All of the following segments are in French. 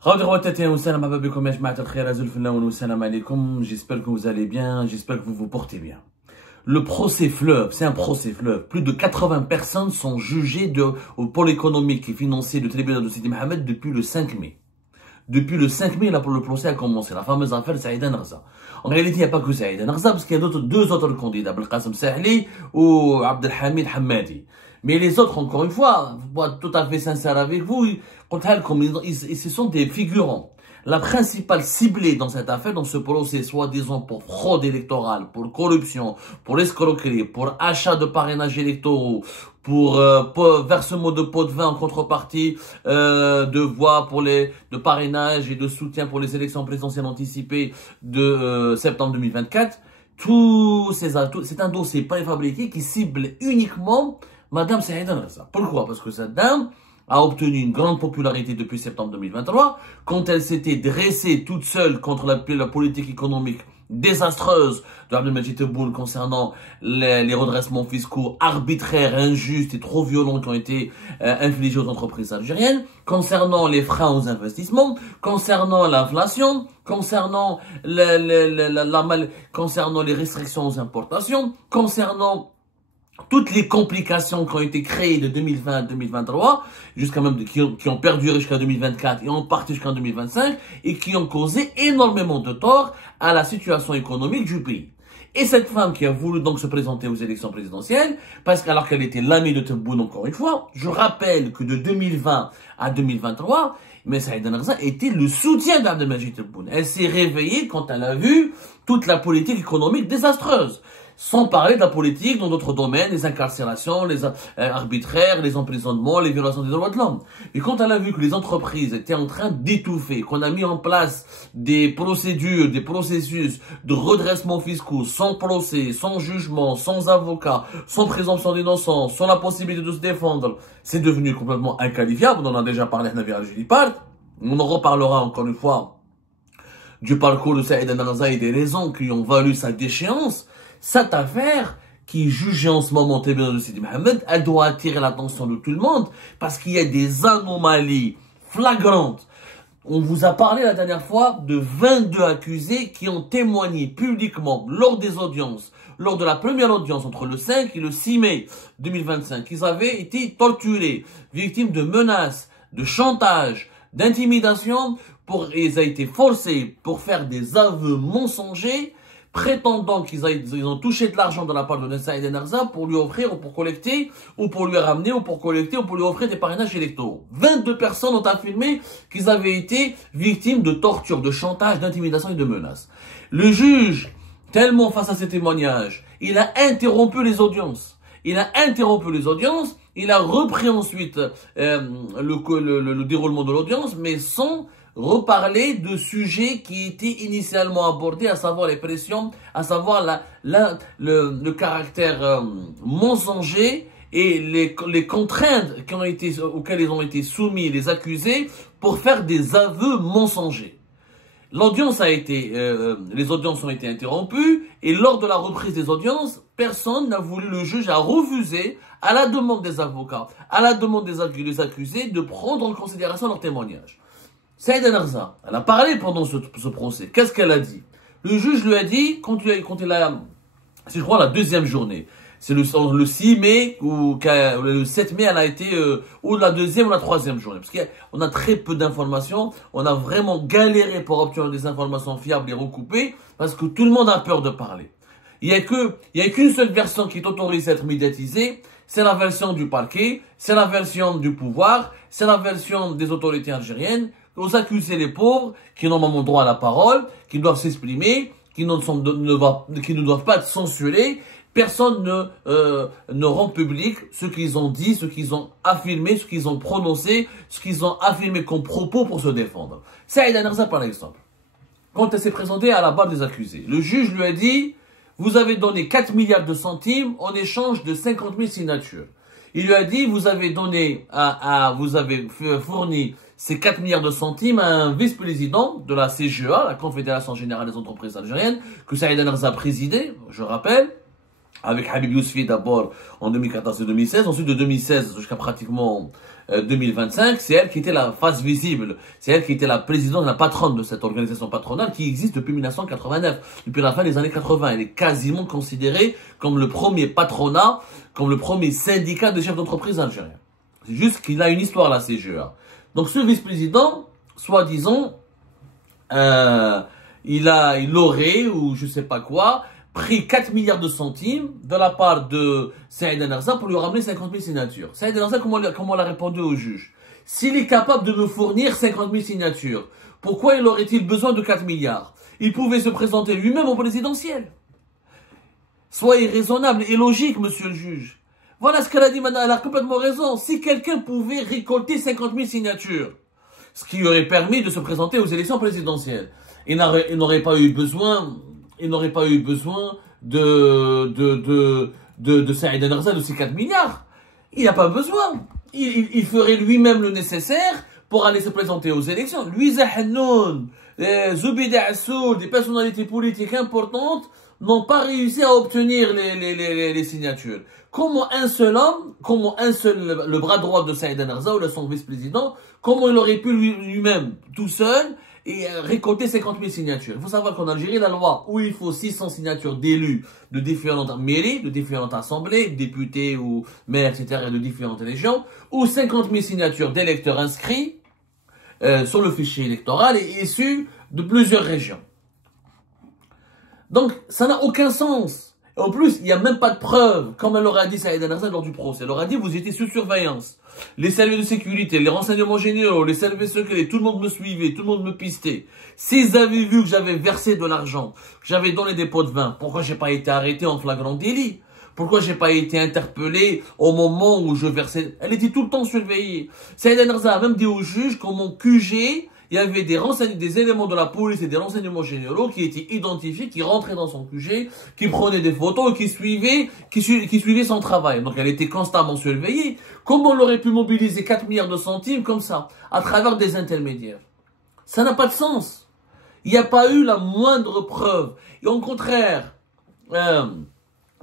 J'espère que vous allez bien, j'espère que vous vous portez bien. Le procès fleuve, c'est un procès fleuve. Plus de 80 personnes sont jugées pour l'économique et financier du tribunal de Sidi Mohamed depuis le 5 mai. Depuis le 5 mai, là, le procès a commencé. La fameuse affaire Saïda Narza. En réalité, il n'y a pas que Saïda Narza, parce qu'il y a deux autres candidats, Belkacem Sahli ou Abdelhamid Hamadi. Mais les autres, encore une fois, pour être tout à fait sincère avec vous, ce sont des figurants. La principale ciblée dans cette affaire, dans ce procès, soi-disant pour fraude électorale, pour corruption, pour escroquerie, pour achat de parrainages électoraux, pour versement de pots de vin en contrepartie de voix de parrainage et de soutien pour les élections présidentielles anticipées de septembre 2024. C'est un dossier préfabriqué qui cible uniquement Madame Saïda Narza. Pourquoi? Parce que cette dame a obtenu une grande popularité depuis septembre 2023, quand elle s'était dressée toute seule contre la politique économique désastreuse de Abdelmajid Tebboune concernant les redressements fiscaux arbitraires, injustes et trop violents qui ont été infligés aux entreprises algériennes, concernant les freins aux investissements, concernant l'inflation, concernant concernant les restrictions aux importations, concernant toutes les complications qui ont été créées de 2020 à 2023, jusqu'à même qui ont perduré jusqu'à 2024 et en partie jusqu'en 2025, et qui ont causé énormément de tort à la situation économique du pays. Et cette femme qui a voulu donc se présenter aux élections présidentielles, parce qu'alors qu'elle était l'amie de Tebboune encore une fois, je rappelle que de 2020 à 2023, mais Saïda Narza était le soutien d'Abdelmajid Tebboune. Elle s'est réveillée quand elle a vu toute la politique économique désastreuse. Sans parler de la politique dans d'autres domaines, les incarcérations, les arbitraires, les emprisonnements, les violations des droits de l'homme. Et quand elle a vu que les entreprises étaient en train d'étouffer, qu'on a mis en place des procédures, des processus de redressement fiscaux, sans procès, sans jugement, sans avocat, sans présomption d'innocence, sans la possibilité de se défendre, c'est devenu complètement inqualifiable. On en a déjà parlé à Navir Al-Julipart. On en reparlera encore une fois du parcours de Saïda Narza et des raisons qui ont valu sa déchéance. Cette affaire, qui est jugée en ce moment au tribunal de Sidi Mohamed, elle doit attirer l'attention de tout le monde parce qu'il y a des anomalies flagrantes. On vous a parlé la dernière fois de 22 accusés qui ont témoigné publiquement lors des audiences, lors de la première audience entre le 5 et le 6 mai 2025, qu'ils avaient été torturés, victimes de menaces, de chantage, d'intimidation, ils ont été forcés pour faire des aveux mensongers, prétendant qu'ils ont touché de l'argent de la part de Saïda Narza pour lui offrir, ou pour collecter, ou pour lui ramener, ou pour collecter, ou pour lui offrir des parrainages électoraux. 22 personnes ont affirmé qu'ils avaient été victimes de torture, de chantage, d'intimidation et de menaces. Le juge, tellement face à ces témoignages, il a interrompu les audiences. Il a repris ensuite le déroulement de l'audience, mais sans reparler de sujets qui étaient initialement abordés, à savoir les pressions, à savoir le caractère mensonger et les contraintes auxquelles ils ont été soumis les accusés pour faire des aveux mensongers. Les audiences ont été interrompues et lors de la reprise des audiences, personne n'a voulu, le juge a refusé, à la demande des avocats, à la demande des accusés, de prendre en considération leurs témoignages. Saïda Narza, elle a parlé pendant ce procès. Qu'est-ce qu'elle a dit? Le juge lui a dit, quand il a, c'est je crois la deuxième journée, c'est le 6 mai ou le 7 mai, elle a été, ou la deuxième ou la troisième journée. Parce qu'on a très peu d'informations, on a vraiment galéré pour obtenir des informations fiables et recoupées, parce que tout le monde a peur de parler. Il y a qu'une seule version qui est autorisée à être médiatisée, c'est la version du parquet, c'est la version du pouvoir, c'est la version des autorités algériennes, aux accusés les pauvres, qui n'ont pas droit à la parole, qui doivent s'exprimer, qui ne doivent pas être censurés. Personne ne rend public ce qu'ils ont dit, ce qu'ils ont affirmé, ce qu'ils ont prononcé, ce qu'ils ont affirmé comme propos pour se défendre. Saïda Narza, par exemple, quand elle s'est présentée à la barre des accusés, le juge lui a dit: vous avez donné 4 milliards de centimes en échange de 50 000 signatures. Il lui a dit: vous avez fourni ces 4 milliards de centimes à un vice-président de la CGA, la Confédération Générale des Entreprises Algériennes, que Saïda Narza présidait, je rappelle. avec Habib Yousfi d'abord en 2014 et 2016, ensuite de 2016 jusqu'à pratiquement 2025, c'est elle qui était la face visible, c'est elle qui était la présidente, la patronne de cette organisation patronale qui existe depuis 1989, depuis la fin des années 80. Elle est quasiment considérée comme le premier patronat, comme le premier syndicat de chefs d'entreprise algériens. C'est juste qu'il a une histoire la CGA. Donc ce vice-président, soi-disant, il aurait, ou je sais pas quoi, pris 4 milliards de centimes de la part de Saïd Enarza pour lui ramener 50 000 signatures. Saïd Enarza, comment il a répondu au juge? S'il est capable de me fournir 50 000 signatures, pourquoi il aurait-il besoin de 4 milliards? Il pouvait se présenter lui-même au présidentiel. Soyez raisonnable et logique, monsieur le juge. Voilà ce qu'elle a dit maintenant, elle a complètement raison. Si quelqu'un pouvait récolter 50 000 signatures, ce qui aurait permis de se présenter aux élections présidentielles, il n'aurait pas eu besoin de Saïd Enarza de ces 4 milliards. Il n'y a pas besoin. Il ferait lui-même le nécessaire pour aller se présenter aux élections. Louisa Hannoun, Zoubida Assoul, des personnalités politiques importantes n'ont pas réussi à obtenir les signatures. Comment un seul homme, le bras droit de Saïd Enarza ou son vice-président, comment il aurait pu lui-même, tout seul, et récolter 50 000 signatures. Il faut savoir qu'en Algérie, la loi où il faut 600 signatures d'élus de différentes mairies, de différentes assemblées, députés ou maires, etc., et de différentes régions, ou 50 000 signatures d'électeurs inscrits sur le fichier électoral et issus de plusieurs régions. Donc, ça n'a aucun sens. En plus, il n'y a même pas de preuve, comme elle leur a dit Saïd Enarza lors du procès. Elle leur a dit, vous étiez sous surveillance. Les services de sécurité, les renseignements généraux, les services secrets, tout le monde me suivait, tout le monde me pistait. S'ils avaient vu que j'avais versé de l'argent, que j'avais donné des pots de vin, pourquoi j'ai pas été arrêté en flagrant délit? Pourquoi j'ai pas été interpellé au moment où je versais? Elle était tout le temps surveillée. Saïd Enarza a même dit au juge qu'en mon QG, il y avait des éléments de la police et des renseignements généraux qui étaient identifiés, qui rentraient dans son QG, qui prenaient des photos et qui suivaient son travail. Donc elle était constamment surveillée. Comment on aurait pu mobiliser 4 milliards de centimes comme ça, à travers des intermédiaires? Ça n'a pas de sens. Il n'y a pas eu la moindre preuve. Et au contraire,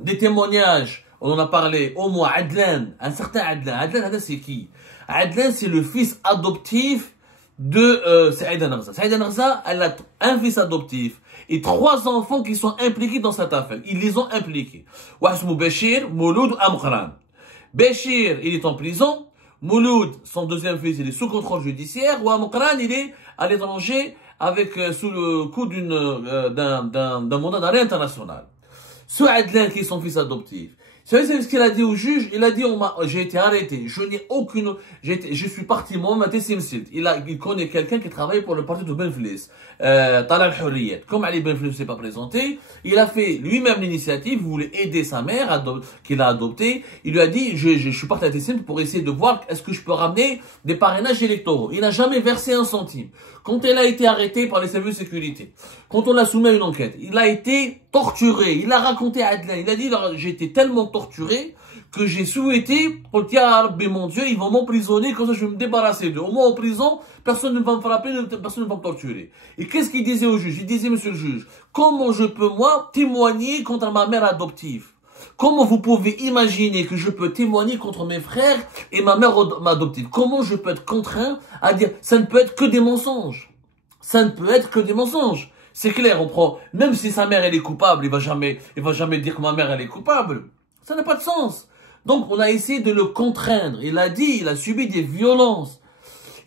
des témoignages, on en a parlé, au moins Adlan, un certain Adlan. Adlan, c'est qui? Adlan, c'est le fils adoptif de Saïd Enarza. Saïd Enarza, elle a un fils adoptif et 3 enfants qui sont impliqués dans cette affaire. Ils les ont impliqués. Ouasmou Béchir, Mouloud, Amqran. Béchir, il est en prison. Mouloud, son deuxième fils, il est sous contrôle judiciaire. Ou Amqran, il est à l'étranger avec sous le coup d'un mandat d'arrêt international. Ce Adlan qui est son fils adoptif. Vous savez ce qu'il a dit au juge? Il a dit, j'ai été arrêté, je n'ai aucune, je suis parti, moi, ma Simsit. Il connaît quelqu'un qui travaille pour le parti de Benflis, Talal Hurriyet. Comme Ali Benflis ne s'est pas présenté, il a fait lui-même l'initiative, il voulait aider sa mère, qu'il a adoptée. Il lui a dit, je suis parti à Simsit pour essayer de voir est-ce que je peux ramener des parrainages électoraux. Il n'a jamais versé un centime. Quand elle a été arrêtée par les services de sécurité, quand on l'a soumis à une enquête, il a été torturé. Il a raconté à Adlan, il a dit, j'ai été tellement torturé que j'ai souhaité, pour dire, mon Dieu, ils vont m'emprisonner, comme ça je vais me débarrasser d'eux. Au moins en prison, personne ne va me frapper, personne ne va me torturer. Et qu'est-ce qu'il disait au juge? Il disait, monsieur le juge, comment je peux, moi, témoigner contre ma mère adoptive? Comment vous pouvez imaginer que je peux témoigner contre mes frères et ma mère adoptive? Comment je peux être contraint à dire, ça ne peut être que des mensonges? Ça ne peut être que des mensonges. C'est clair, on prend, même si sa mère elle est coupable, il va jamais dire que ma mère elle est coupable. Ça n'a pas de sens. Donc on a essayé de le contraindre. Il a dit, il a subi des violences.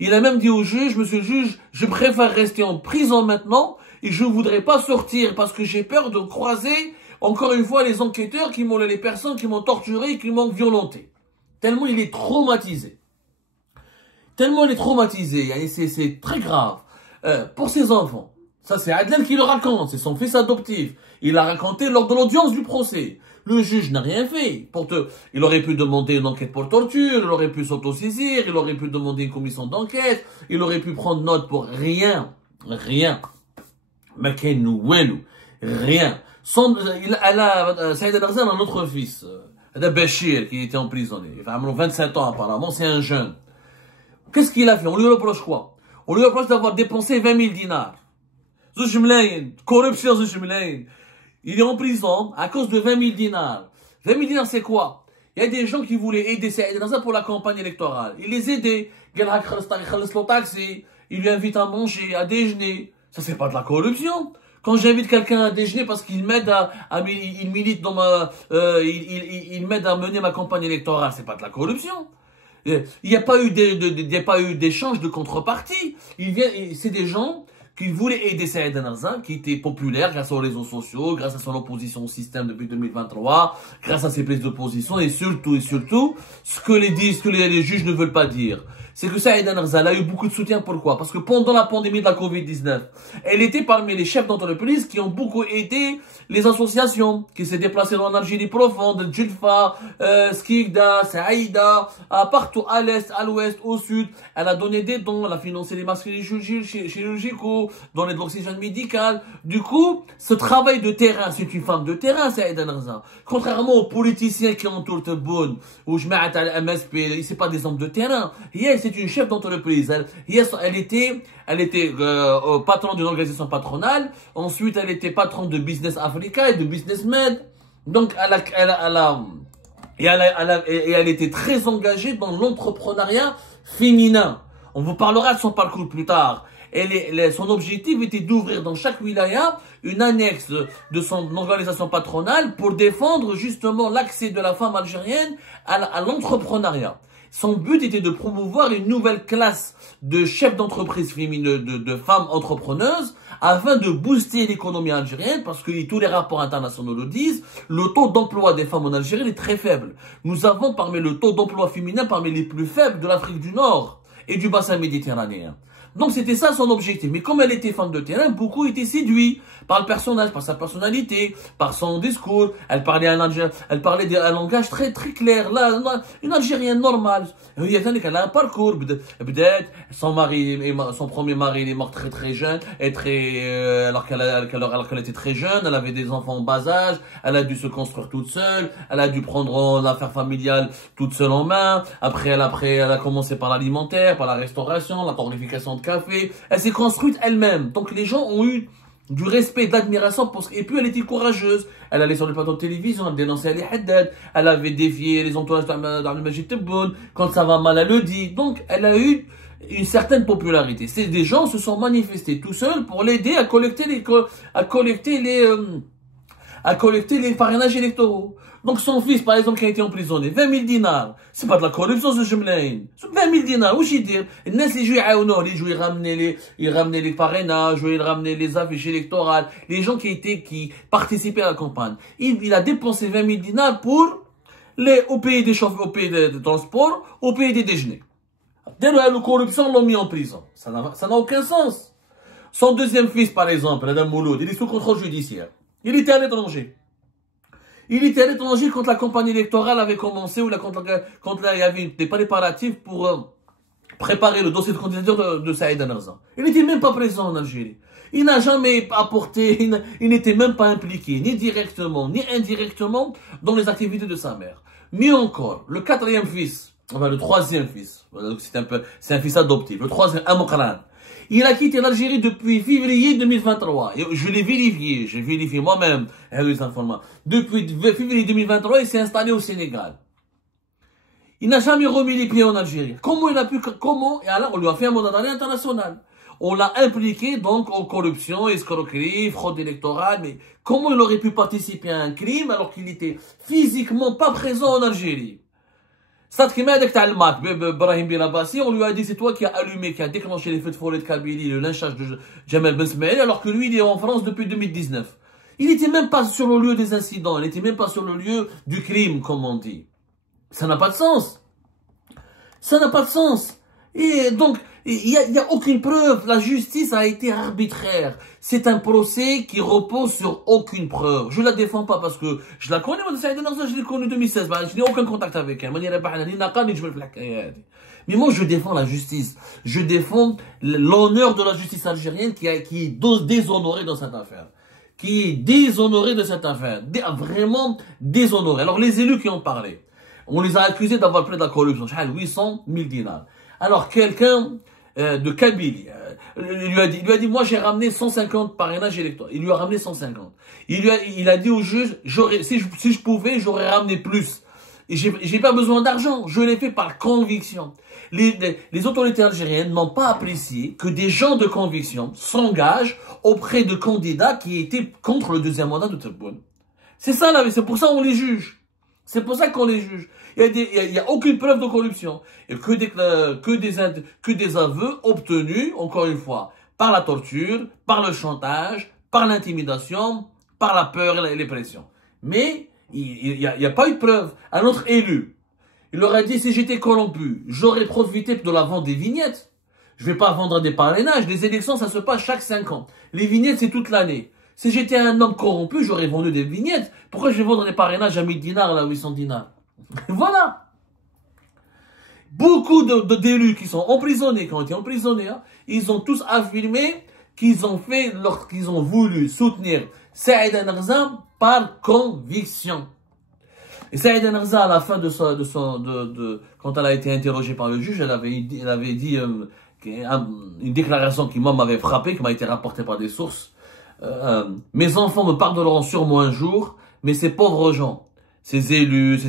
Il a même dit au juge, monsieur le juge, je préfère rester en prison maintenant et je ne voudrais pas sortir parce que j'ai peur de croiser encore une fois les enquêteurs les personnes qui m'ont torturé, qui m'ont violenté. Tellement il est traumatisé. Tellement il est traumatisé. C'est très grave. Pour ses enfants. Ça, c'est Adlan qui le raconte. C'est son fils adoptif. Il l'a raconté lors de l'audience du procès. Le juge n'a rien fait. Il aurait pu demander une enquête pour torture, il aurait pu s'autosaisir, il aurait pu demander une commission d'enquête, il aurait pu prendre note pour rien. Rien. Rien. Saïd Enarza a un autre fils. Béchir, qui était emprisonné. Il a 27 ans apparemment, c'est un jeune. Qu'est-ce qu'il a fait? On lui reproche quoi? On lui reproche d'avoir dépensé 20 000 dinars. Corruption, il est en prison à cause de 20 000 dinars. 20 000 dinars, c'est quoi? Il y a des gens qui voulaient aider Saïd Narza pour la campagne électorale. Il les aidait. Il lui invite à manger, à déjeuner. Ça, c'est pas de la corruption. Quand j'invite quelqu'un à déjeuner parce qu'il m'aide il milite dans il m'aide à mener ma campagne électorale, c'est pas de la corruption. Il n'y a pas eu d'échange de contrepartie. C'est des gens qui voulaient aider Saïd Narza, qui était populaire grâce aux réseaux sociaux, grâce à son opposition au système depuis 2023, grâce à ses prises d'opposition, et surtout, ce que les juges ne veulent pas dire. C'est que Saïd Narza a eu beaucoup de soutien. Pourquoi? Parce que pendant la pandémie de la Covid-19, elle était parmi les chefs d'entreprise qui ont beaucoup aidé les associations, qui s'est déplacées en Algérie profonde, Djilfa, Skikda, Saïda, partout à l'est, à l'ouest, au sud. Elle a donné des dons, elle a financé les masques chirurgicaux, donné de l'oxygène médical. Du coup, ce travail de terrain, c'est une femme de terrain, Saïd Narza. Contrairement aux politiciens qui entourent Tebboune, ou je mets à MSP, c'est pas des hommes de terrain. C'est une chef d'entreprise. Elle était patron d'une organisation patronale. Ensuite, elle était patron de Business Africa et de Business Med. Donc, elle était très engagée dans l'entrepreneuriat féminin. On vous parlera de son parcours plus tard. Son objectif était d'ouvrir dans chaque wilaya une annexe de son organisation patronale pour défendre justement l'accès de la femme algérienne à l'entrepreneuriat. Son but était de promouvoir une nouvelle classe de chefs d'entreprise féminines, de femmes entrepreneuses, afin de booster l'économie algérienne, parce que tous les rapports internationaux le disent, le taux d'emploi des femmes en Algérie est très faible. Nous avons parmi le taux d'emploi féminin parmi les plus faibles de l'Afrique du Nord et du bassin méditerranéen. Donc c'était ça son objectif. Mais comme elle était femme de terrain, beaucoup étaient séduits par le personnage, par sa personnalité, par son discours. Elle parlait un langage très très clair. Là, une Algérienne normale. Elle a un parcours. Son premier mari, il est mort très très jeune, alors qu'elle était très jeune. Elle avait des enfants en bas âge. Elle a dû se construire toute seule. Elle a dû prendre l'affaire familiale toute seule en main. Après, elle a commencé par l'alimentaire, par la restauration, la torréfication de café. Elle s'est construite elle-même. Donc les gens ont eu du respect, de l'admiration. Et puis elle était courageuse. Elle allait sur le plateau de télévision, elle dénonçait Ali Haddad. Elle avait défié les entourages dans le Majid Tebboune. Quand ça va mal, elle le dit. Donc elle a eu une certaine popularité. Des gens se sont manifestés tout seuls pour l'aider à collecter les parrainages électoraux. Donc son fils, par exemple, qui a été emprisonné, 20 000 dinars. C'est pas de la corruption, ce jumlain. 20 000 dinars, où j'y dire? Les gens, ils ramenaient les parrainages, ils ramenaient les affiches électorales. Les gens qui participaient à la campagne. Il a dépensé 20 000 dinars au pays des chauffeurs, au pays des transports, au pays des déjeuners. Dès la corruption, l'ont mis en prison. Ça n'a aucun sens. Son deuxième fils, par exemple, Adam Mouloud, il est sous contrôle judiciaire. Il était à l'étranger. Il était à l'étranger quand la campagne électorale avait commencé, ou quand il y avait des préparatifs pour préparer le dossier de candidature de Saïd Narza. Il n'était même pas présent en Algérie. Il n'a jamais apporté, il n'était même pas impliqué, ni directement, ni indirectement, dans les activités de sa mère. Mieux encore, le quatrième fils, enfin le troisième fils, c'est un fils adoptif, le troisième, Amokran. Il a quitté l'Algérie depuis février 2023. Je l'ai vérifié, j'ai vérifié moi-même les informations. Depuis février 2023, il s'est installé au Sénégal. Il n'a jamais remis les pieds en Algérie. Et alors, on lui a fait un mandat d'arrêt international. On l'a impliqué donc en corruption, escroquerie, fraude électorale. Mais comment il aurait pu participer à un crime alors qu'il était physiquement pas présent en Algérie? Brahim Bilabassi, on lui a dit c'est toi qui as allumé, qui a déclenché les feux de forêt de Kabylie, le lynchage de Jamal Ben Smaïl, alors que lui il est en France depuis 2019. Il n'était même pas sur le lieu des incidents, il n'était même pas sur le lieu du crime, comme on dit. Ça n'a pas de sens. Ça n'a pas de sens. Et donc, il y a aucune preuve. La justice a été arbitraire. C'est un procès qui repose sur aucune preuve. Je la défends pas parce que je la connais. Je l'ai connue en 2016. Je n'ai aucun contact avec elle. Mais moi, je défends la justice. Je défends l'honneur de la justice algérienne qui est déshonorée dans cette affaire. Qui est déshonorée de cette affaire. Vraiment déshonorée. Alors, les élus qui ont parlé, on les a accusés d'avoir fait de la corruption. 800 000 dinars. Alors, quelqu'un de Kabylie. Il lui a dit, moi j'ai ramené 150 parrainages électoraux. Il lui a ramené 150. Il a dit au juge, si je pouvais, j'aurais ramené plus. Et j'ai pas besoin d'argent, je l'ai fait par conviction. Les autorités algériennes n'ont pas apprécié que des gens de conviction s'engagent auprès de candidats qui étaient contre le deuxième mandat de Tebboune. C'est ça là, c'est pour ça qu'on les juge. C'est pour ça qu'on les juge. Il y a aucune preuve de corruption. Et que des aveux obtenus, encore une fois, par la torture, par le chantage, par l'intimidation, par la peur et les pressions. Mais il y a pas eu de preuve. Un autre élu, il leur a dit, si j'étais corrompu, j'aurais profité de la vente des vignettes. Je vais pas vendre des parrainages. Les élections, ça se passe chaque 5 ans. Les vignettes, c'est toute l'année. Si j'étais un homme corrompu, j'aurais vendu des vignettes. Pourquoi je vais vendre des parrainages à 1000 dinars, là, 800 dinars? Voilà. Beaucoup d'élus qui sont emprisonnés, qui ont été emprisonnés, hein, ils ont tous affirmé qu'ils ont voulu soutenir Saïd Narza par conviction. Et Saïd Narza, à la fin quand elle a été interrogée par le juge, elle avait dit une déclaration qui, moi, m'avait frappé, qui m'a été rapportée par des sources. Mes enfants me pardonneront sûrement un jour, mais ces pauvres gens, ces élus,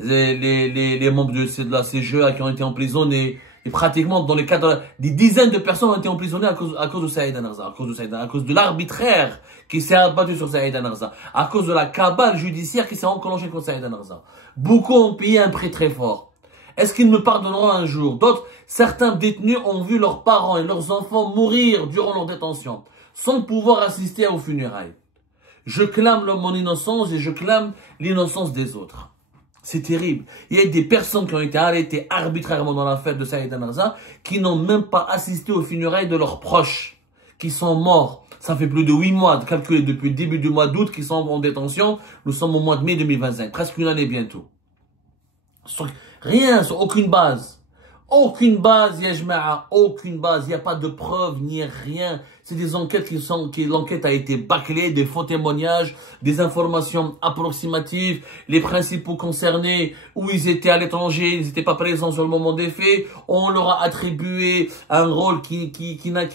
les membres de la CGE qui ont été emprisonnés, et pratiquement dans les cas des dizaines de personnes ont été emprisonnées à cause de Saïd Narza, à cause de l'arbitraire qui s'est abattu sur Saïd Narza, à cause de la cabale judiciaire qui s'est enclenchée contre Saïd Narza. Beaucoup ont payé un prix très fort. Est-ce qu'ils me pardonneront un jour? Certains détenus ont vu leurs parents et leurs enfants mourir durant leur détention, sans pouvoir assister aux funérailles. Je clame mon innocence et je clame l'innocence des autres. C'est terrible. Il y a des personnes qui ont été arrêtées arbitrairement dans l'affaire de Saïd Narza qui n'ont même pas assisté aux funérailles de leurs proches, qui sont morts. Ça fait plus de 8 mois, calculé depuis le début du mois d'août, qui sont en détention. Nous sommes au mois de mai 2025, presque une année bientôt. Rien, sur aucune base. Aucune base, Yajma'a, aucune base. Il n'y a pas de preuves, ni rien. C'est des enquêtes l'enquête a été bâclée, des faux témoignages, des informations approximatives. Les principaux concernés, où ils étaient à l'étranger, ils n'étaient pas présents sur le moment des faits. On leur a attribué un rôle qui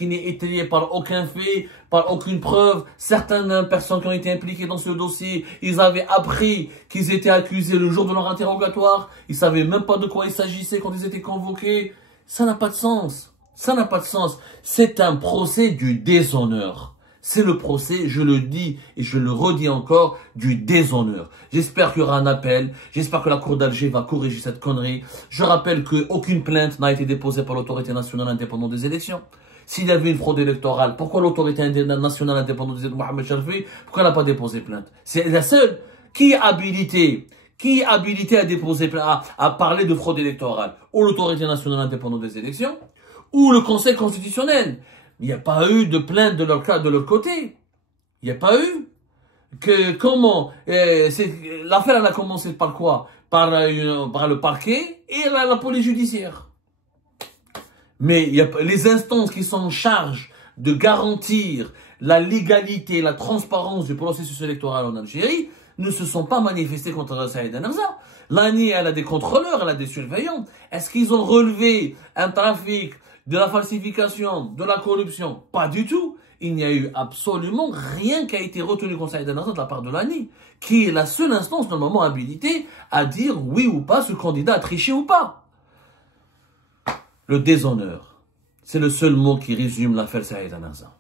n'est étayé par aucun fait, par aucune preuve. Certaines personnes qui ont été impliquées dans ce dossier, ils avaient appris qu'ils étaient accusés le jour de leur interrogatoire. Ils savaient même pas de quoi il s'agissait quand ils étaient convoqués. Ça n'a pas de sens. Ça n'a pas de sens. C'est un procès du déshonneur. C'est le procès, je le dis et je le redis encore, du déshonneur. J'espère qu'il y aura un appel. J'espère que la Cour d'Alger va corriger cette connerie. Je rappelle qu'aucune plainte n'a été déposée par l'autorité nationale indépendante des élections. S'il y avait une fraude électorale, pourquoi l'autorité nationale indépendante des élections, Mohamed Sharfi, pourquoi elle n'a pas déposé plainte? C'est la seule. Qui est habilité à déposer plainte, à parler de fraude électorale? Ou l'autorité nationale indépendante des élections, ou le Conseil constitutionnel. Il n'y a pas eu de plainte de leur côté. Il n'y a pas eu. Comment l'affaire elle a commencé par quoi? Par le parquet et la police judiciaire. Mais il y a les instances qui sont en charge de garantir la légalité, la transparence du processus électoral en Algérie ne se sont pas manifestés contre Saïd Narza. L'ANI, elle a des contrôleurs, elle a des surveillants. Est-ce qu'ils ont relevé un trafic, de la falsification, de la corruption? Pas du tout. Il n'y a eu absolument rien qui a été retenu contre Saïd Narza de la part de l'ANI, qui est la seule instance normalement habilitée à dire oui ou pas ce candidat a triché ou pas. Le déshonneur, c'est le seul mot qui résume l'affaire Saïd Narza.